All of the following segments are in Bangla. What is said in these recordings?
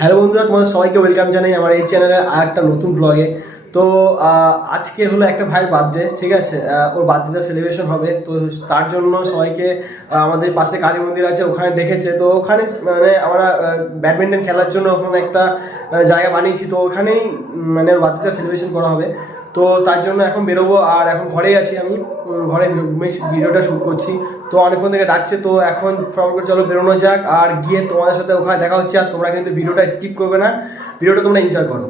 হ্যালো বন্ধুরা, তোমাদের সবাইকে ওয়েলকাম জানাই আমার এই চ্যানেলের আর একটা নতুন ব্লগে। তো আজকে হলো একটা ভাইয়ের বার্থডে, ঠিক আছে। ওর বার্থডেটা সেলিব্রেশন হবে, তো তার জন্য সবাইকে আমাদের পাশে কালী মন্দির আছে ওখানে ডেকেছে। তো ওখানে মানে আমরা ব্যাডমিন্টন খেলার জন্য ওখানে একটা জায়গা বানিয়েছি, তো ওখানেই মানে ওর বার্থডেটা সেলিব্রেশন করা হবে। তো তার জন্য এখন বেরোবো, আর এখন ঘরেই আছি আমি, ঘরে ভিডিওটা শ্যুট করছি। তো অনেকক্ষণ থেকে ডাকছে, তো এখন ফটাফট চলো বেরোনো যাক, আর গিয়ে তোমাদের সাথে ওখানে দেখা হচ্ছে। আর তোমরা কিন্তু ভিডিওটা স্কিপ করবে না, ভিডিওটা তোমরা এনজয় করো।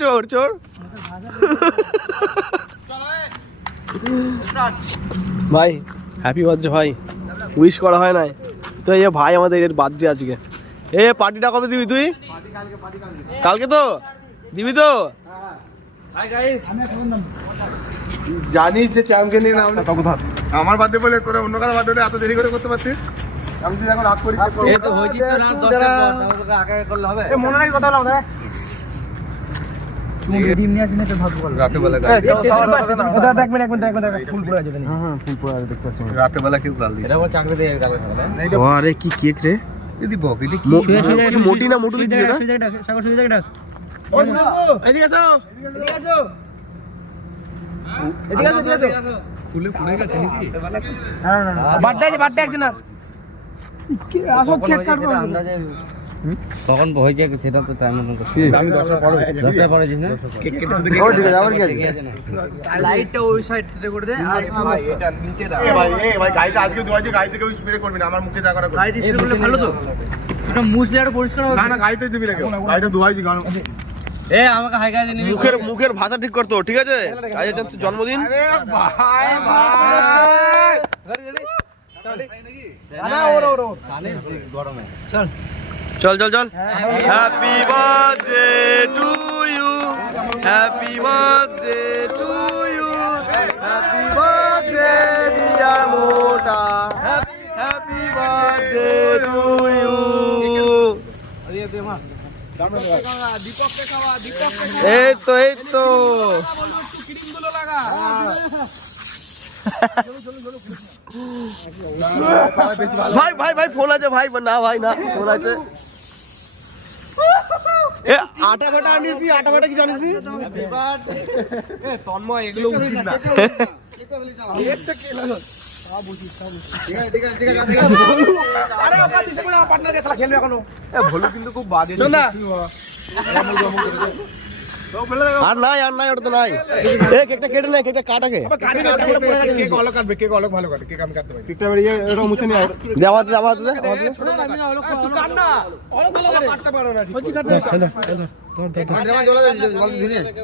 চোর চোর ভাই, হ্যাপি বার্থডে ভাই, উইশ করা হয় নাই তো। এই ভাই আমাদের এর বার্থডে আজকে। এ পার্টিটা কবে দিবি তুই? কালকে তো দিবি তো? জানিস যে চ্যাম্পিয়ন নাম কথা আমার বার্থডে বলে তোরা অন্য কারো বার্থডে এত দেরি করে করতে পারছিস? আমি যদি এখন রাগ করি মনে নাই কথা বললাম আরে কি কেক রে, মোটি না মোটু কখন হয়েছে সেটা তো টাইম মতন আমি 10 পরে পড়েছিস না কেক কেটেছে দেখি ঠিক আছে আবার কি আছে লাইটটা ওই সাইড থেকে করে দে আর ভাই এটা নিচে দাও। ভাই গাড়িটা আজকে ধোয়াছে, গাড়ি থেকে স্প্রে করবি না, আমার মুখে যা করা গাড়ি স্প্রে করলে ভালো তো, এটা মুছলে আর পরিষ্কার হবে। না না গাড়িতেই দিবি না, গাড়িটা ধোয়াইছি কারণ এ আমাকে হাই গায়ে নিবি, মুখের ভাষা ঠিক করতো, ঠিক আছে? আজ জন্মদিন। আরে ভাই ভাই না ওর সালে গরমে চল চল চল চল। Happy birthday to you, happy birthday to you, happy birthday dear মোটা, হ্যাপি বার্থডে টু ইউ। এই তো এই তো ভাই ভাই ভাই ফোন আছে ভাই, না ভাই না ফোন আছে। এ আটা বাটা আনিস নি? আটা বাটা কি জানিস নি? তন্ময় এগুলো উচিত না। আর নাই আর নাই, ওটা তো নাই। এ কেকটা কেটে নে, কেকটা কাটাকে কেক অলক কাটবে, কেক অলক ভালো কাটে, কেক আমি কাটতে পারি। কেকটা বেরিয়ে এরকম মুছে নিয়ে দে আমার দে আমার দে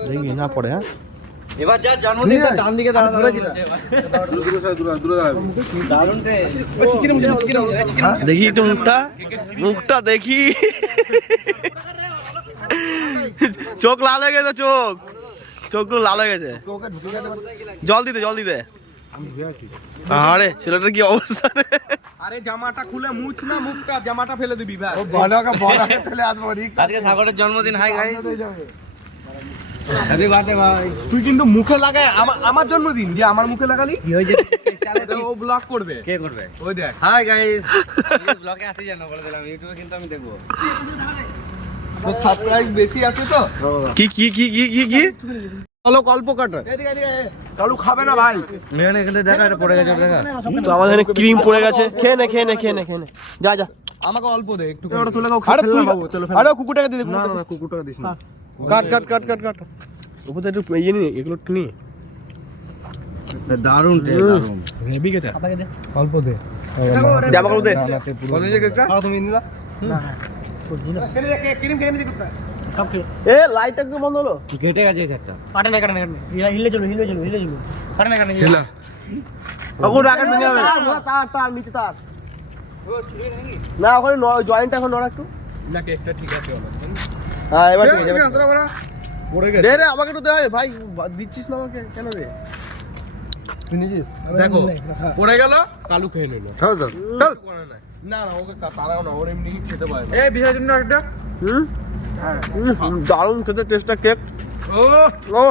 দেখি না পড়ে। হ্যাঁ এবার যা জন্মদিন তার ডান দিকে দাঁড়া ধরেছিল দারুণ রে। দেখি একটু মুখটা, মুখটা দেখি। চোখ লাল হয়ে গেছে, চোখগুলো লাল হয়ে গেছে। জল দিতে জল দিতে। আরে ছেলেটার কি অবস্থা রে? আরে জামাটা খুলে মুছ না, মুখটা জামাটা ফেলে দিবি ভাই। চলে আসবো। আজকে সাগরের জন্মদিন। হাই গাইস, হ্যাপি বার্থডে ভাই। তুই কিন্তু মুখে লাগায় আমার জন্মদিন যে আমার মুখে লাগালি কি হয়েছে? ও ব্লগ করবে। কে করবে? ওই দেখ। হাই গাইস, ব্লগে আসি জানো বলে দিলাম, ইউটিউবে কিন্তু আমি দেখবো। তো সাবস্ক্রাইব বেশি আছে তো। কি কি কি কি কি কি চলো গল্প কাটা। কালু খাবে না ভাই। এখানে এখানে দেখা, এটা পড়ে গেছে দেখা। তো আমাদের এখানে ক্রিম পড়ে গেছে। খেয়ে নে খেয়ে নে খেয়ে নে খেয়ে নে, যা যা। আমাকে অল্প দে একটু। ওটা তুলে দাও, আরে খেলে তুই না বাবু, তুলে ফেলে। আরে কুকুরটাকে দিয়ে দে। না না কুকুরটা দিস না। কাট কাট কাট কাট কাট। ওপর থেকে একটু ইয়ে নিয়ে, এগুলো একটু নিয়ে। দারুণ রে, দারুণ। হেভি কেটা অল্প দে। দে আমাকে দে। কত দিয়েছে কেকটা? তুমি নিলা? এ লাইটটা একটু বন্ধ হলো। কেটে গেছে একটা। ওর রাকেট ভেঙে যাবে। তার তার নিচে তার। না ওখানে জয়েন্টটা এখন নড়া একটু। না কেকটা ঠিক আছে আমার। হ্যাঁ এবার ঠিক আছে। পড়ে গেছে। দে রে আমাকে একটু দে ভাই, দিচ্ছিস না আমাকে কেন রে? তুই নিয়েছিস? দেখো পড়ে গেল, কালু খেয়ে নিল। খাও তো চল। না না ওকে তারাও না, ওর এমনি খেতে পারে। এই বিসর্জন না একটা। দারুণ খেতে টেস্টটা কেক। ও ও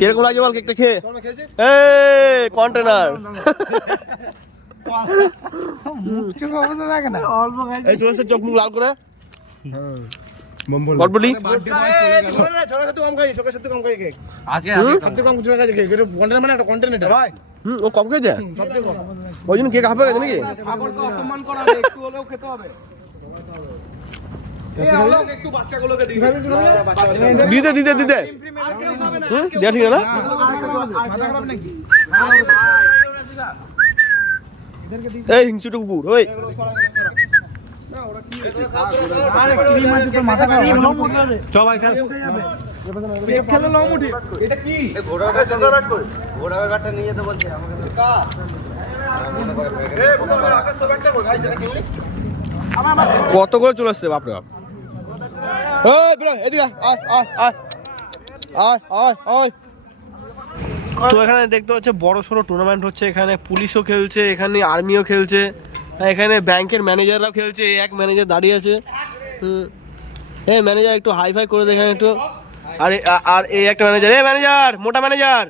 কিরকম লাগছে বল কেকটা খেয়ে? তোমরা খেয়েছিস? এ কন্টেনার এই চলে এসছে চোখ মুখ লাল করে বটবটি ও কম খেয়েছে ওই জন্য কেক হাফে গেছে নাকি সাগরকে অসম্মান করা হবে, একটু হলেও খেতে হবে। এই আলোক একটু বাচ্চাগুলোকে দিবি। দিতে দিতে দিতে আর কেউ খাবে না। দেয়া ঠিক না এই হিংসুটো কুকুর ওই খেলে নাও মুঠি। এটা কি? কত করে চলে আসছে বাপরে বাপ এদিকে আয় আয় আয় আয় আয় আয় তো এখানে দেখতে হচ্ছে বড় সড়ো টুর্নামেন্ট হচ্ছে, এখানে পুলিশও খেলছে, এখানে আর্মিও খেলছে, এখানে ব্যাংকের ম্যানেজাররাও খেলছে। এক ম্যানেজার দাঁড়িয়ে আছে, হ্যাঁ ম্যানেজার একটু হাই ফাই করে দেখেন একটু। আর এই একটা ম্যানেজার, এই ম্যানেজার মোটা ম্যানেজার,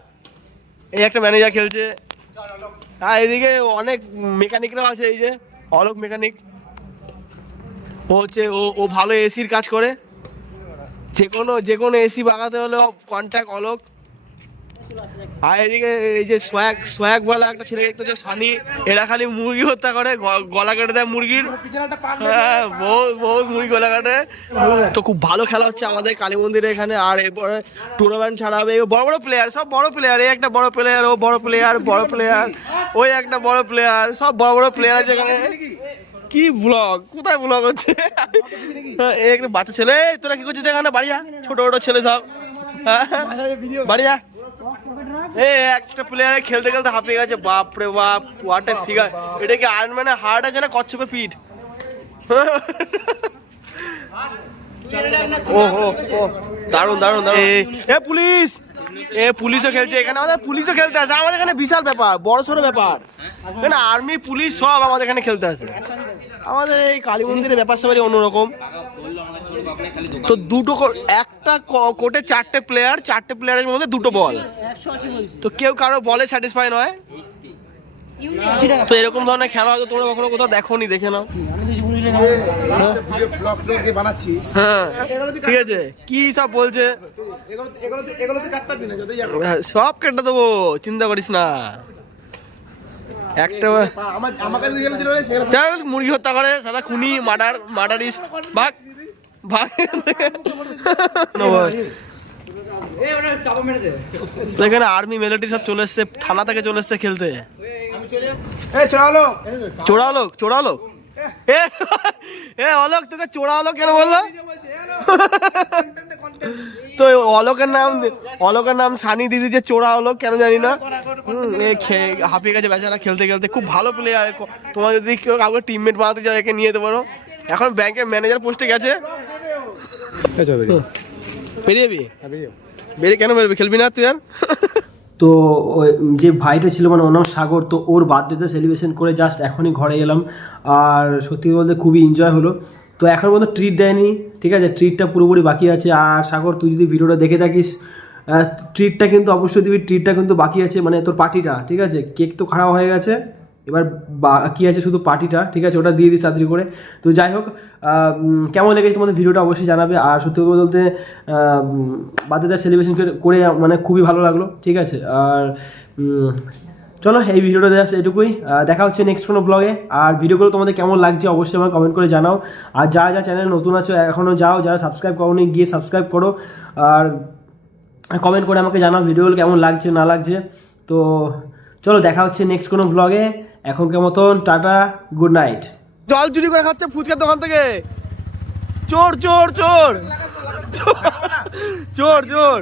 এই একটা ম্যানেজার খেলছে। আর এদিকে অনেক মেকানিকরাও আছে, এই যে অলোক মেকানিক, ও হচ্ছে ও ভালো এসির কাজ করে, যে কোনো এসি বাগাতে হলে কন্ট্যাক্ট অলোক। আর এদিকে এই যে সোয়াগ বলা একটা ছেলে দেখতে হচ্ছে সানি, এরা খালি মুরগি হত্যা করে, গলা কেটে দেয় মুরগির, হ্যাঁ বহুত মুরগি গলা কাটে। তো খুব ভালো খেলা হচ্ছে আমাদের কালী মন্দিরে এখানে। আর এরপরে টুর্নামেন্ট ছাড়া হবে, বড় বড় প্লেয়ার, সব বড় প্লেয়ার, এই একটা বড় প্লেয়ার, ও বড় প্লেয়ার, ওই একটা বড় প্লেয়ার, সব বড় বড় প্লেয়ার আছে এখানে। কি ব্লগ, কোথায় ব্লগ হচ্ছে? এই একটা বাচ্চা ছেলে, তোরা কি করছিস এখানে? বাড়িয়া ছোট ছোট ছেলে সব, বাড়িয়া। এই একটা প্লেয়ার খেলতে খেলতে হাঁপিয়ে গেছে, বাপরে বাপ, হোয়াট এ ফিগার। এটা কি আয়রন ম্যানের হার্ট আছে না কচ্ছপের পিঠ? ও দারুন দারুন দারুন। এ পুলিশও খেলছে এখানে, আমাদের পুলিশও খেলতে আসে। আমাদের এখানে বিশাল ব্যাপার, বড় সড়ো ব্যাপার, এখানে আর্মি পুলিশ সব আমাদের এখানে খেলতে আসে। আমাদের এই কালী মন্দিরের ব্যাপার সবারই অন্যরকম। তো একটা কোর্টে চারটে প্লেয়ারের মধ্যে দুটো বল, তো কেউ কারো বলে স্যাটিসফাই নয়। তো এরকম ধরনের খেলা হয়তো তোমরা কখনো কোথাও দেখোনি, দেখে নাও। হ্যাঁ ঠিক আছে, কি সব বলছে সব কেটে দেবো, চিন্তা করিস না। একটা মুরগি হত্যা করে, সাদা খুনি, মার্ডারিস্ট, ভাগ ভাগ। এখানে আর্মি মিলিটারি সব চলে এসছে, থানা থেকে চলে এসছে খেলতে। চোরালো অলোক, তোকে চোরালো কেন বললো? তো অলোকের নাম সানি দিদি, যে চোরা অলোক কেন জানি না। হাঁপিয়ে গেছে বেচারা খেলতে খেলতে, খুব ভালো প্লেয়ার। তোমার যদি কেউ কাউকে টিমমেট বানাতে চাও, একে নিয়ে যেতে পারো। এখন ব্যাংকের ম্যানেজার পোস্টে গেছে। বেরিয়ে কেন বেরোবি? খেলবি না তুই আর? তো যে ভাইটা ছিল, মানে ওর নাম সাগর, তো ওর বার্থডেতে সেলিব্রেশন করে জাস্ট এখনই ঘরে এলাম। আর সত্যি বলতে খুবই এনজয় হলো। তো এখন পর্যন্ত ট্রিট দেয়নি, ঠিক আছে, ট্রিটটা পুরোপুরি বাকি আছে। আর সাগর, তুই যদি ভিডিওটা দেখে থাকিস, ট্রিটটা কিন্তু অবশ্যই দিবি, ট্রিটটা কিন্তু বাকি আছে, মানে তোর পার্টিটা, ঠিক আছে। কেক তো খারাপ হয়ে গেছে, এবার বাকি আছে শুধু পার্টিটা, ঠিক আছে, ওটা দিয়ে দিস তাড়াতাড়ি করে। তো যাই হোক, কেমন লেগেছে তোমাদের ভিডিওটা অবশ্যই জানাবে। আর সত্যি বলতে বার্থডে সেলিব্রেশন করে মানে খুবই ভালো লাগলো, ঠিক আছে। আর চলো, এই ভিডিওটা জাস্ট এটুকুই। দেখা হচ্ছে নেক্সট কোনো ব্লগে। আর ভিডিওগুলো তোমাদের কেমন লাগছে অবশ্যই আমাকে কমেন্ট করে জানাও। আর যা চ্যানেল নতুন আছো এখনও যাও, যারা সাবস্ক্রাইব করোনি গিয়ে সাবস্ক্রাইব করো। আর কমেন্ট করে আমাকে জানাও ভিডিওগুলো কেমন লাগছে না লাগছে। তো চলো, দেখা হচ্ছে নেক্সট কোনো ব্লগে। এখনকার মতন টাটা, গুড নাইট। জল চুরি করে খাচ্ছে ফুচকার দোকান থেকে, চোর চোর চোর চোর চোর চোর।